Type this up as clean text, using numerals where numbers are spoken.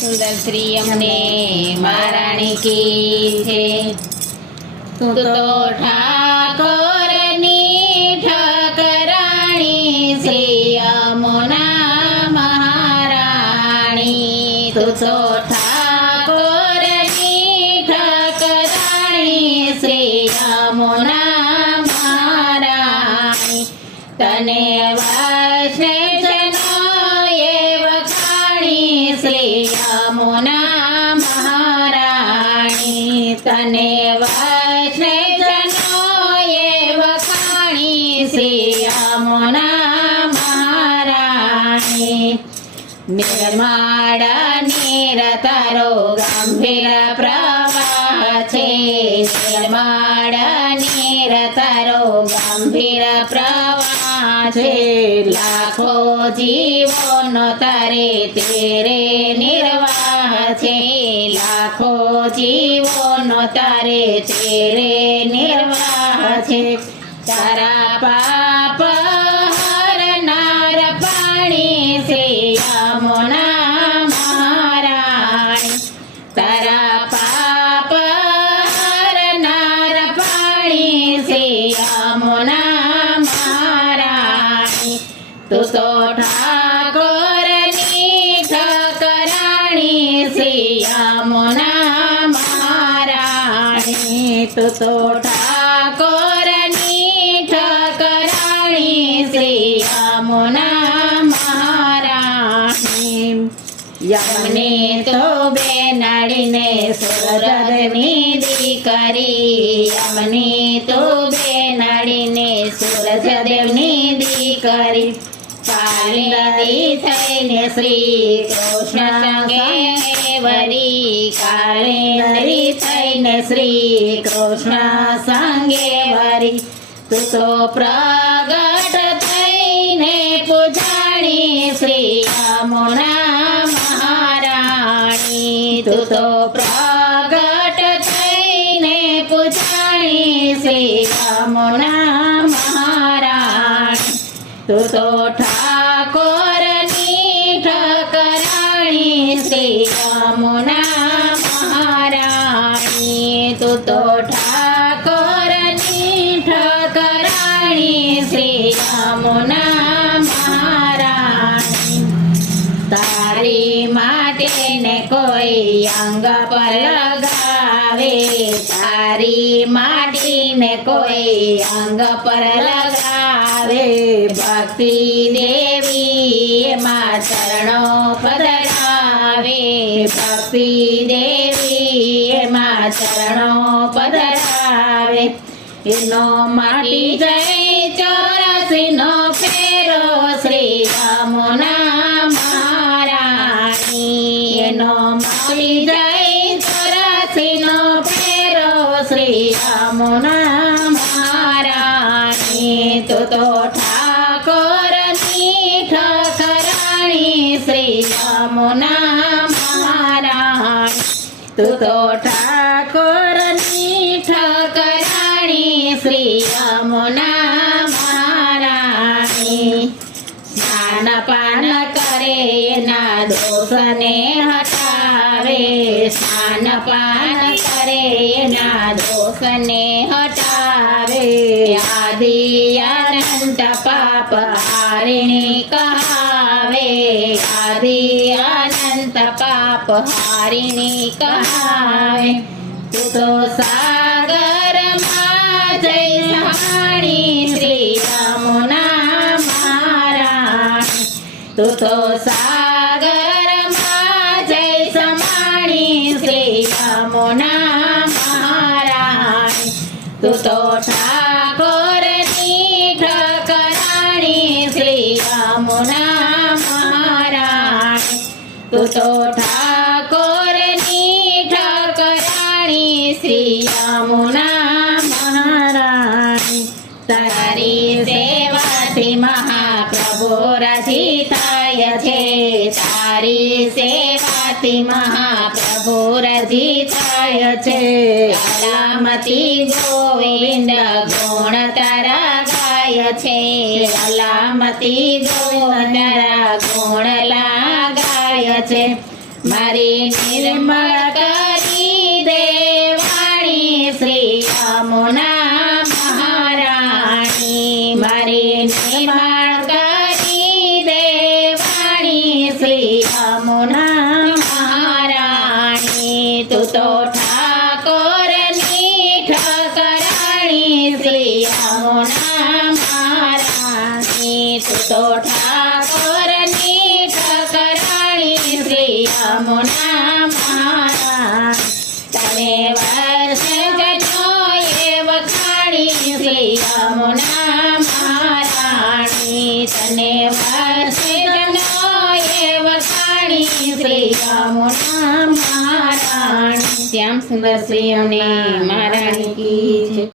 સુંદર શ્રી અમને મહારાણી કી છે। તું તો ઠાકોરની ઠકરાણી શ્રી યમુના મહારાણી। તું તો ઠાકોરની ઠકરાણી શ્રી યમુના મહારાણી। તને વૈષ્ણવજનોએ વખાણી શ્રી યમુના મહારાણી। તને વૈષ્ણવજનોએ વખાણી શ્રી યમુના મહારાણી। નિર્મળ નીર તારો ગંભીર પ્રવાહ છે। નિર્મળ નીર તારો ગંભીર પ્રવાહ છે। લાખો જીવોનો તારે તેરે નિર્વાહ છે। લાખો જીવોનો તારે તેરે નિર્વાહ છે। તારા પાપ હરનાર પાણી શ્રી યમુના મહારાણી। તારા પાપ હરનાર પાણી શ્રી યમુના મહારાણી। તું તો ઠાકોરની ઠકરાણી શ્રી યમુના મહારાણી। તું તો ઠાકોરની ઠકરાણી શ્રી યમુના મહારાણી। યમને તો બેનાડીને સુરજની દીકરી। યમને તો બેનાડીને સૂરજદેવની દીકરી। કાલિંદી થઈને શ્રી કૃષ્ણ સંગે વરી। કાલિંદી થઈને શ્રી કૃષ્ણ સંગે વરી। તું તો પ્રગટ થઈને પૂજાણી શ્રી યમુના મહારાણી। તું તો પ્રગટ થઈને પૂજાણી શ્રી યમુના મહારાણી। તું તો ઠાકોરની ઠકરાણી શ્રી યમુના મહારાણી। તું તો ઠાકોરની ઠકરાણી શ્રી યમુના મહારાણી। તારી માટે ને કોઈ અંગ પર લગાવે। તારી માટીને કોઈ અંગ પર લગાવે। ભક્તિ દેવી એમાં ચરણો પધરાવે। ભક્તિ દેવી એમાં ચરણો પધરાવે। એનો માટી જય 84નો ફેરો શ્રી યમુના મહારાણી। એનો માટી જય 84નો ફેરો શ્રી યમુના મહારાણી। તું તો ઠાકોરની ઠકરાણી શ્રી યમુના મહારાણી। તું તો ઠાકોરની ઠકરાણી શ્રી યમુના મહારાણી। સ્નાન પાન કરે એના દોષને હટાવે। સ્નાન પાન કરે એના દોષને હટાવે। આદિ અનંત પાપ હારિણી કહાવે। આદિ અનંત પાપ હારિણી કહાવે। તું તો સાગરમાં જય સહાણી શ્રી યમુના મહારાણી। તું તો સાગરમાં જય સમાણી શ્રી યમુના મહારાણી। તું તો ઠાકોરની ઠકરાણી શ્રી યમુના મહારાણી। તું તો ઠાકોરની ઠકરાણી શ્રી યમુના મહારાણી। તારી સેવાથી મહાપ્રભુ રાજી થાય છે। તારી સેવાથી મહાપ્રભુ રાજી થાય છે। અલામતી ગોવિંદ ગુણ તારા ગાય છે। અલામતી ગોવિંદ તારા ગુણ લાગાય છે। મારી નિર્મળ કરી દે વાણી શ્રી યમુના મહારાણી મારી નિર્મળ કરી દે વાણી શ્રી યમુના મહારાણી તું તો ઠાકોરની ઠકરાણી શ્રી યમુના મહારાણી તું તો ઠાકોરની ઠકરાણી શ્રી યમુના મહારાણી તને વર્ષ જનો એ વખાણી શ્રી યમુના મહારાણી તને વર્ષ જનો એ વખાણી શ્રી યમુના મહારાણી શ્યામ સુંદર શ્રી અમને મહારાણી કી જય.